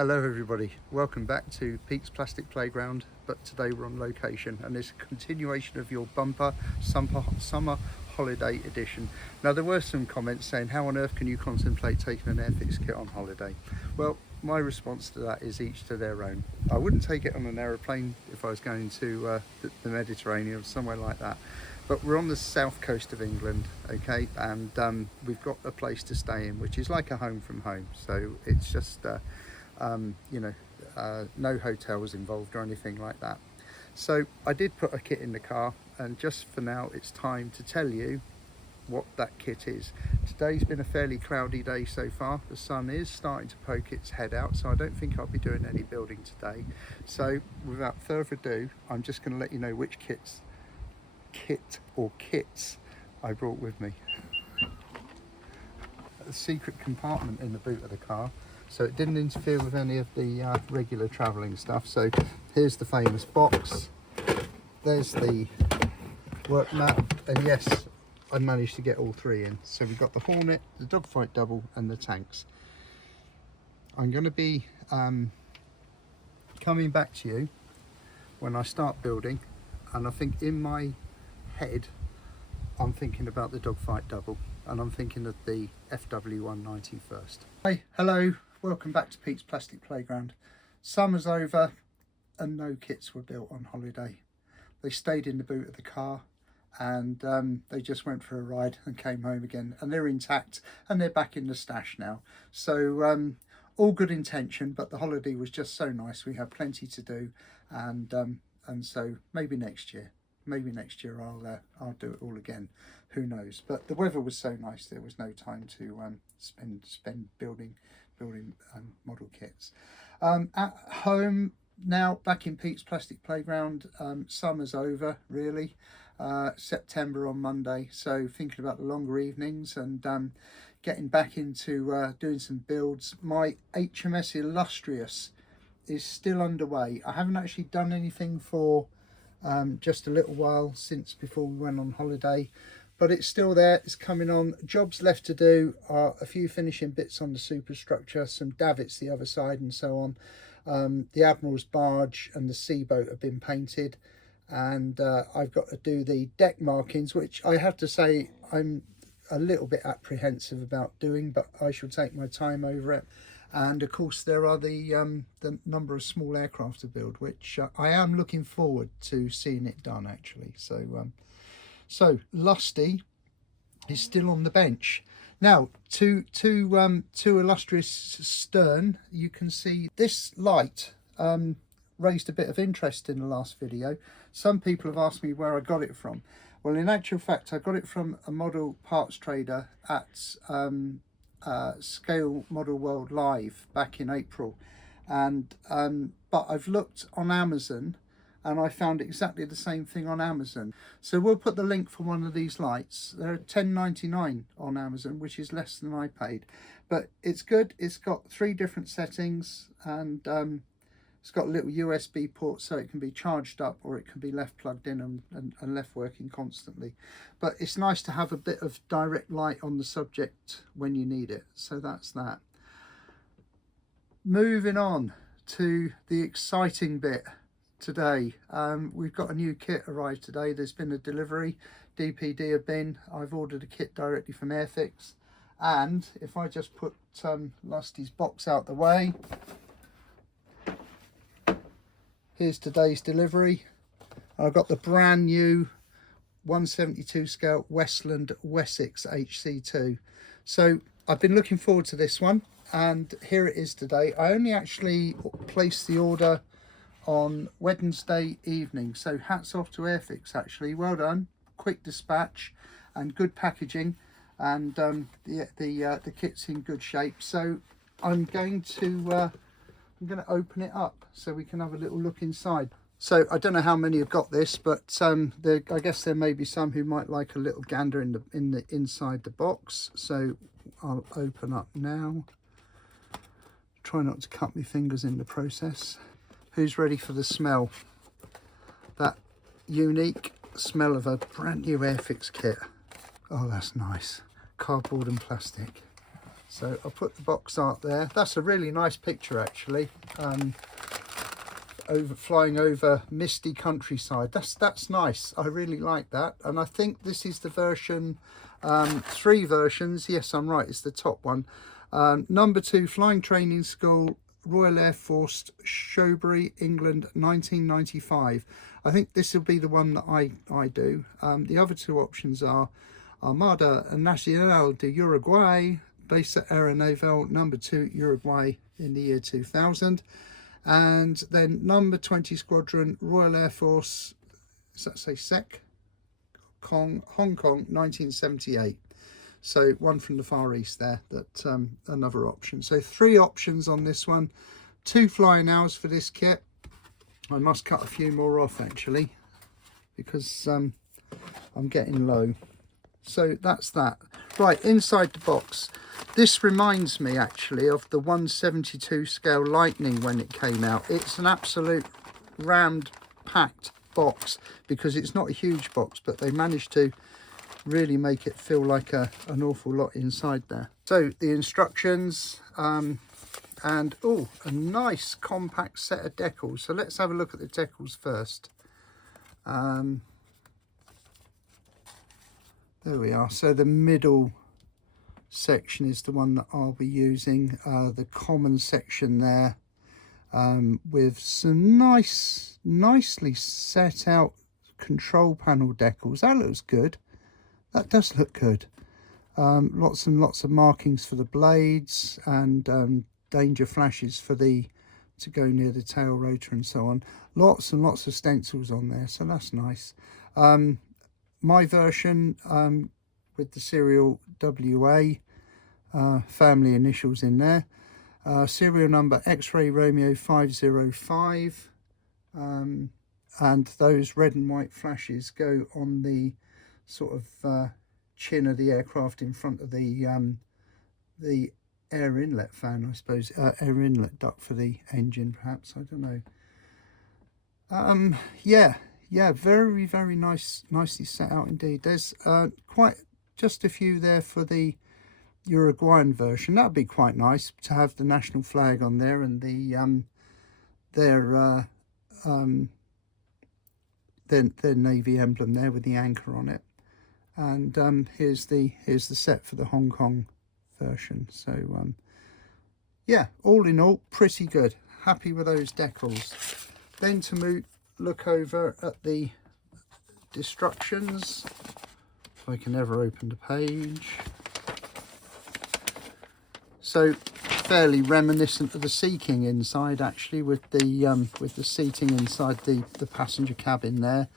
Hello everybody, welcome back to Pete's Plastic Playground, but today we're on location and it's a continuation of your bumper summer holiday edition. Now there were some comments saying how on earth can you contemplate taking an Airfix kit on holiday? Well, my response to that is each to their own. I wouldn't take it on an aeroplane if I was going to the Mediterranean or somewhere like that. But we're on the south coast of England, okay, and we've got a place to stay in, which is like a home from home. So it's just, no hotels involved or anything like that. So I did put a kit in the car, and just for now, it's time to tell you what that kit is. Today's been a fairly cloudy day so far. The sun is starting to poke its head out, so I don't think I'll be doing any building today. So without further ado, I'm just going to let you know which kits I brought with me. A secret compartment in the boot of the car, so it didn't interfere with any of the regular travelling stuff. So here's the famous box, there's the work mat, and yes, I managed to get all three in. So we've got the Hornet, the Dogfight Double and the tanks. I'm going to be coming back to you when I start building, and I think in my head I'm thinking about the Dogfight Double, and I'm thinking of the FW190 first. Hey, hello, welcome back to Pete's Plastic Playground. Summer's over and no kits were built on holiday. They stayed in the boot of the car, and they just went for a ride and came home again, and they're intact and they're back in the stash now. So all good intention, but the holiday was just so nice. We have plenty to do, and so maybe next year I'll do it all again, who knows. But the weather was so nice, there was no time to spend building model kits. At home now, back in Pete's Plastic Playground. Summer's over really. September on Monday, so thinking about the longer evenings and getting back into doing some builds. My HMS Illustrious is still underway. I haven't actually done anything for just a little while since before we went on holiday, but it's still there, it's coming on. Jobs left to do are a few finishing bits on the superstructure, some davits the other side and so on. The Admiral's barge and the sea boat have been painted, and I've got to do the deck markings, which I have to say I'm a little bit apprehensive about doing, but I shall take my time over it. And of course there are the number of small aircraft to build, which I am looking forward to seeing it done actually. So Lusty is still on the bench. Now to Illustrious stern, you can see this light raised a bit of interest in the last video. Some people have asked me where I got it from. Well, in actual fact, I got it from a model parts trader at Scale Model World Live back in April, and but I've looked on Amazon and I found exactly the same thing on Amazon. So we'll put the link for one of these lights. They're $10.99 on Amazon, which is less than I paid, but it's good. It's got 3 different settings, and it's got a little USB port so it can be charged up or it can be left plugged in and left working constantly. But it's nice to have a bit of direct light on the subject when you need it. So that's that. Moving on to the exciting bit today. We've got a new kit arrived today. There's been a delivery. DPD have been. I've ordered a kit directly from Airfix. And if I just put Lusty's box out the way, here's today's delivery. I've got the brand new 172 scale Westland Wessex HC.2. So I've been looking forward to this one, and here it is today. I only actually placed the order on Wednesday evening, so hats off to Airfix actually. Well done, quick dispatch and good packaging, and the kit's in good shape. So I'm going to open it up so we can have a little look inside. So I don't know how many have got this, but I guess there may be some who might like a little gander in the inside the box. So I'll open up now. Try not to cut my fingers in the process. Who's ready for the smell? That unique smell of a brand new Airfix kit. Oh, that's nice. Cardboard and plastic. So I'll put the box art there. That's a really nice picture actually. Flying over misty countryside. That's nice. I really like that. And I think this is the version, 3 versions. Yes, I'm right. It's the top one. Number 2, Flying Training School, Royal Air Force, Showbury, England, 1995. I think this will be the one that I do. The other 2 options are Armada Nacional de Uruguay, Base Aeronaval, number 2, Uruguay, in the year 2000. And then number 20 Squadron, Royal Air Force, does that say SEC? Hong Kong, 1978. So one from the Far East there, that another option. So 3 options on this one. 2 flying hours for this kit. I must cut a few more off actually, because I'm getting low. So that's that. Right, inside the box. This reminds me actually of the 1/72 scale Lightning when it came out. It's an absolute rammed, packed box, because it's not a huge box, but they managed to really make it feel like an awful lot inside there. So the instructions, and oh, a nice compact set of decals. So let's have a look at the decals first. There we are. So the middle section is the one that I'll be using, the common section there, with some nicely set out control panel decals. That looks good. That does look good. Lots and lots of markings for the blades, and danger flashes for to go near the tail rotor and so on. Lots and lots of stencils on there, so that's nice. My version, with the serial WA, family initials in there, serial number X-Ray Romeo 505, and those red and white flashes go on the sort of chin of the aircraft in front of the air inlet fan, I suppose, air inlet duct for the engine, perhaps, I don't know. Yeah, very nicely set out indeed. There's quite just a few there for the Uruguayan version. That'd be quite nice to have the national flag on there, and their navy emblem there with the anchor on it. And here's the set for the Hong Kong version. So yeah, all in all, pretty good. Happy with those decals. Then to look over at the instructions, if I can ever open the page. So fairly reminiscent of the Sea King inside actually, with the seating inside the passenger cabin there.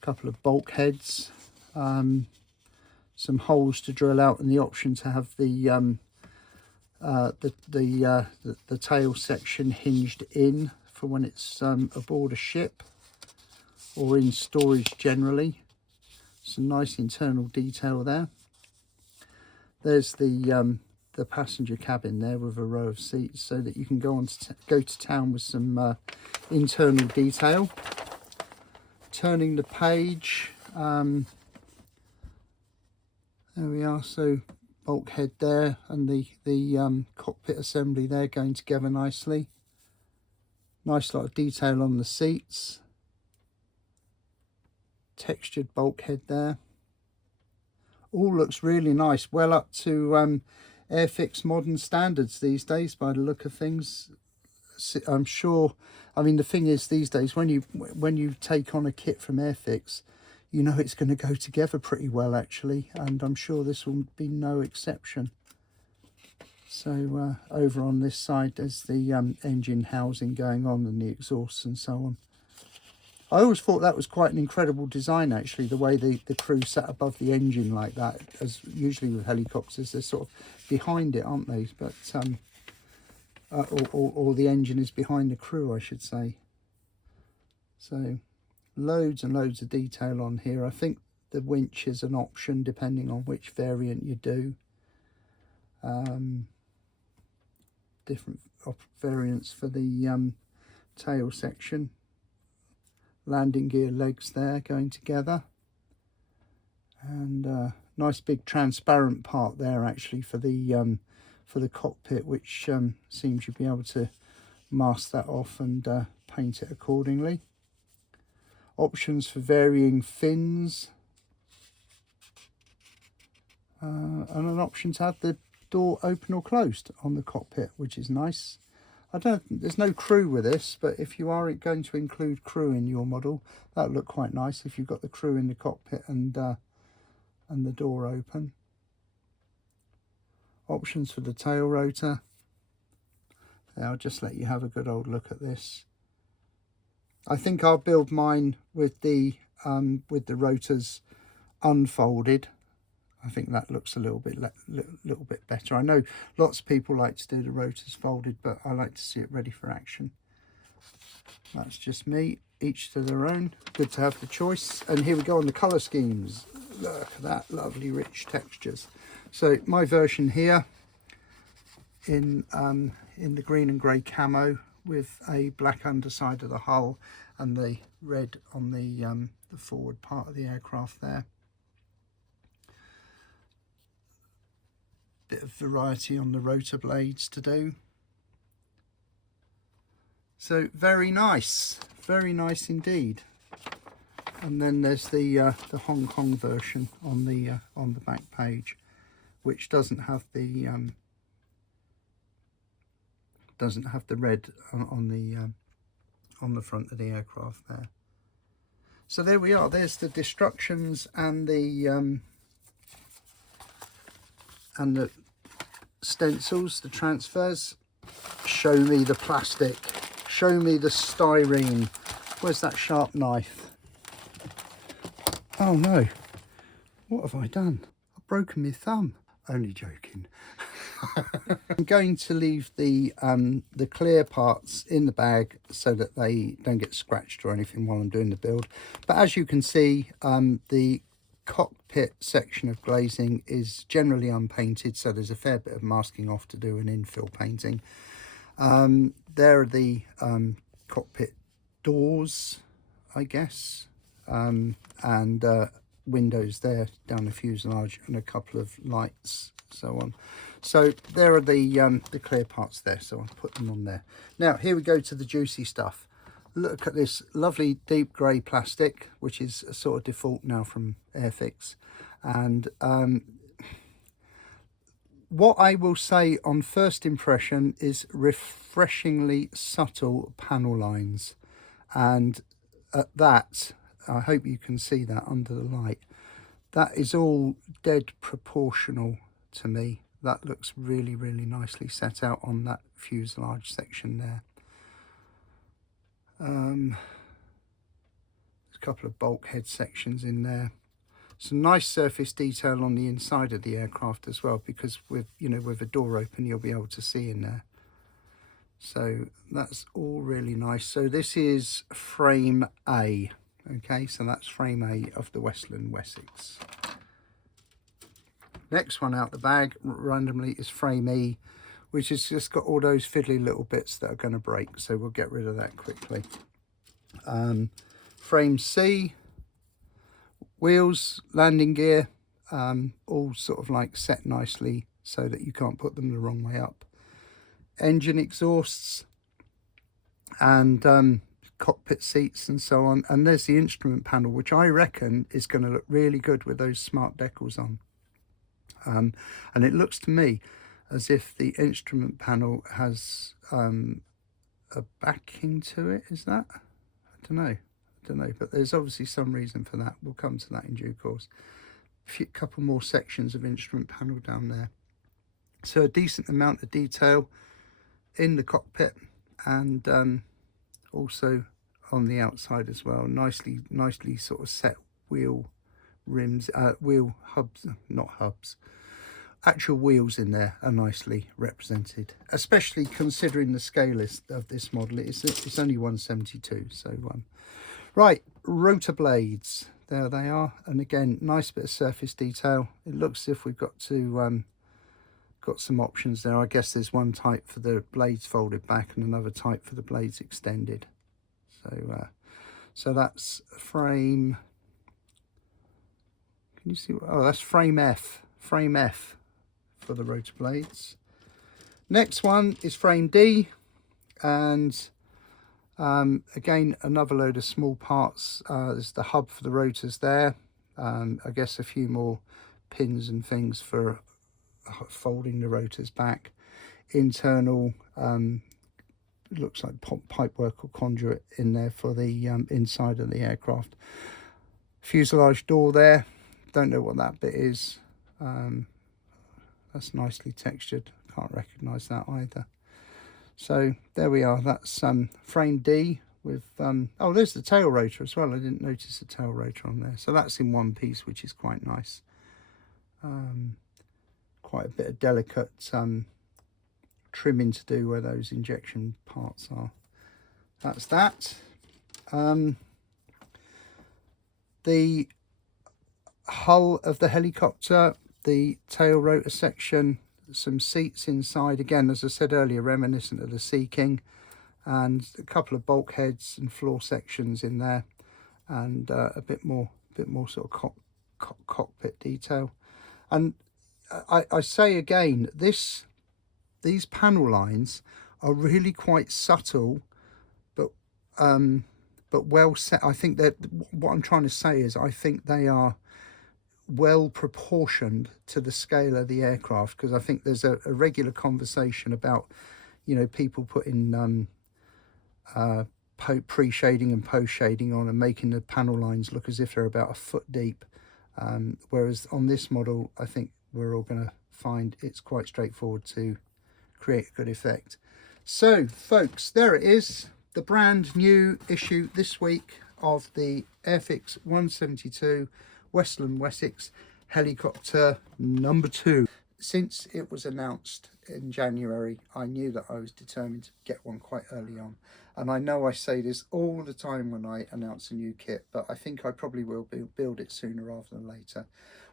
A couple of bulkheads, some holes to drill out, and the option to have the tail section hinged in for when it's aboard a ship or in storage generally. Some nice internal detail there. There's the passenger cabin there with a row of seats, so that you can go to town with some internal detail. Turning the page, there we are. So bulkhead there, and the cockpit assembly there going together nicely. Nice lot of detail on the seats. Textured bulkhead there. All looks really nice, well up to Airfix modern standards these days by the look of things. I'm sure, I mean, the thing is these days when you take on a kit from Airfix, you know it's going to go together pretty well actually, and I'm sure this will be no exception. So over on this side there's the engine housing going on, and the exhausts and so on. I always thought that was quite an incredible design actually, the way the crew sat above the engine like that, as usually with helicopters they're sort of behind it, aren't they? But or the engine is behind the crew, I should say. So loads and loads of detail on here. I think the winch is an option depending on which variant you do. Different variants for the tail section. Landing gear legs there going together, and nice big transparent part there actually for the for the cockpit, which seems you'll be able to mask that off and paint it accordingly. Options for varying fins, and an option to have the door open or closed on the cockpit, which is nice. There's no crew with this, but if you are going to include crew in your model, that'll look quite nice if you've got the crew in the cockpit and the door open. Options for the tail rotor. I'll just let you have a good old look at this. I think I'll build mine with the rotors unfolded. I think that looks a little bit better. I know lots of people like to do the rotors folded, but I like to see it ready for action. That's just me, each to their own. Good to have the choice. And here we go on the colour schemes. Look at that, lovely rich textures. So my version here in the green and grey camo with a black underside of the hull and the red on the forward part of the aircraft there. Bit of variety on the rotor blades to do. So very nice indeed. And then there's the Hong Kong version on the back page, which doesn't have the red on the front of the aircraft there. So there we are. There's the destructions and the stencils, the transfers. Show me the plastic, show me the styrene. Where's that sharp knife? Oh no, what have I done? I've broken my thumb. Only joking. I'm going to leave the clear parts in the bag so that they don't get scratched or anything while I'm doing the build. But as you can see, the cockpit section of glazing is generally unpainted, so there's a fair bit of masking off to do and infill painting. There are the cockpit doors, I guess, and windows there down the fuselage and a couple of lights, so on. So there are the clear parts there, so I'll put them on there. Now here we go to the juicy stuff. Look at this lovely deep grey plastic, which is a sort of default now from Airfix. And what I will say on first impression is refreshingly subtle panel lines. And at that, I hope you can see that under the light, that is all dead proportional to me. That looks really, really nicely set out on that fuselage section there. There's a couple of bulkhead sections in there. Some nice surface detail on the inside of the aircraft as well, because with a door open you'll be able to see in there. So that's all really nice. So this is frame A. Okay, so that's frame A of the Westland Wessex. Next one out the bag randomly is frame E, which has just got all those fiddly little bits that are going to break, so we'll get rid of that quickly. Frame C, wheels, landing gear, all sort of like set nicely so that you can't put them the wrong way up. Engine exhausts and cockpit seats and so on. And there's the instrument panel, which I reckon is going to look really good with those smart decals on. And it looks to me as if the instrument panel has a backing to it. Is that? I don't know, but there's obviously some reason for that. We'll come to that in due course. A couple more sections of instrument panel down there. So a decent amount of detail in the cockpit and also on the outside as well. Nicely sort of set wheel rims, wheel hubs, not hubs. Actual wheels in there are nicely represented, especially considering the scale of this model. It's only 172, so right, rotor blades, there they are, and again nice bit of surface detail. It looks as if we've got some options there. I guess there's one type for the blades folded back and another type for the blades extended. So that's frame, can you see? Oh, that's frame F for the rotor blades. Next one is frame D, and again another load of small parts. There's the hub for the rotors there. I guess a few more pins and things for folding the rotors back. Internal looks like pipework or conduit in there for the inside of the aircraft. Fuselage door there, don't know what that bit is. That's nicely textured, can't recognize that either. So there we are, that's frame D with oh, there's the tail rotor as well. I didn't notice the tail rotor on there, so that's in one piece, which is quite nice. Quite a bit of delicate trimming to do where those injection parts are. That's that. The hull of the helicopter, the tail rotor section, some seats inside, again as I said earlier, reminiscent of the Sea King, and a couple of bulkheads and floor sections in there, and a bit more sort of cockpit detail. And I say again, these panel lines are really quite subtle, but well set. I think that what I'm trying to say is I think they are well proportioned to the scale of the aircraft, because I think there's a regular conversation about, you know, people putting pre-shading and post-shading on and making the panel lines look as if they're about a foot deep, whereas on this model I think we're all going to find it's quite straightforward to create a good effect. So folks, there it is, the brand new issue this week of the Airfix 172 Westland Wessex helicopter number 2. Since it was announced in January, I knew that I was determined to get one quite early on. And I know I say this all the time when I announce a new kit, but I think I probably will build it sooner rather than later.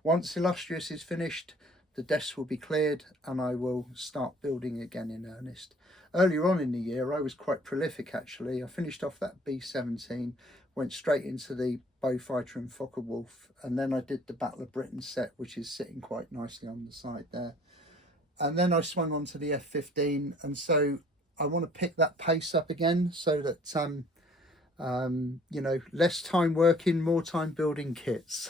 Once Illustrious is finished, the desks will be cleared and I will start building again in earnest. Earlier on in the year, I was quite prolific actually. I finished off that B-17, went straight into the Beaufighter and Focke-Wulf, and then I did the Battle of Britain set, which is sitting quite nicely on the side there. And then I swung on to the F-15, and so I want to pick that pace up again, so that you know, less time working, more time building kits.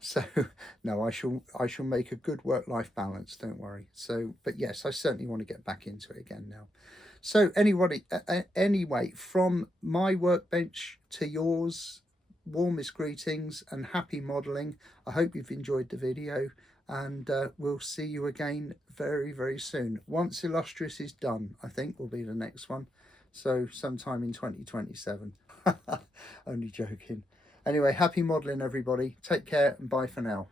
So no, I shall make a good work-life balance, don't worry. So, but yes, I certainly want to get back into it again now. So anyway, from my workbench to yours, warmest greetings and happy modelling. I hope you've enjoyed the video, and we'll see you again very, very soon. Once Illustrious is done, I think will be the next one. So sometime in 2027. Only joking. Anyway, happy modelling everybody. Take care and bye for now.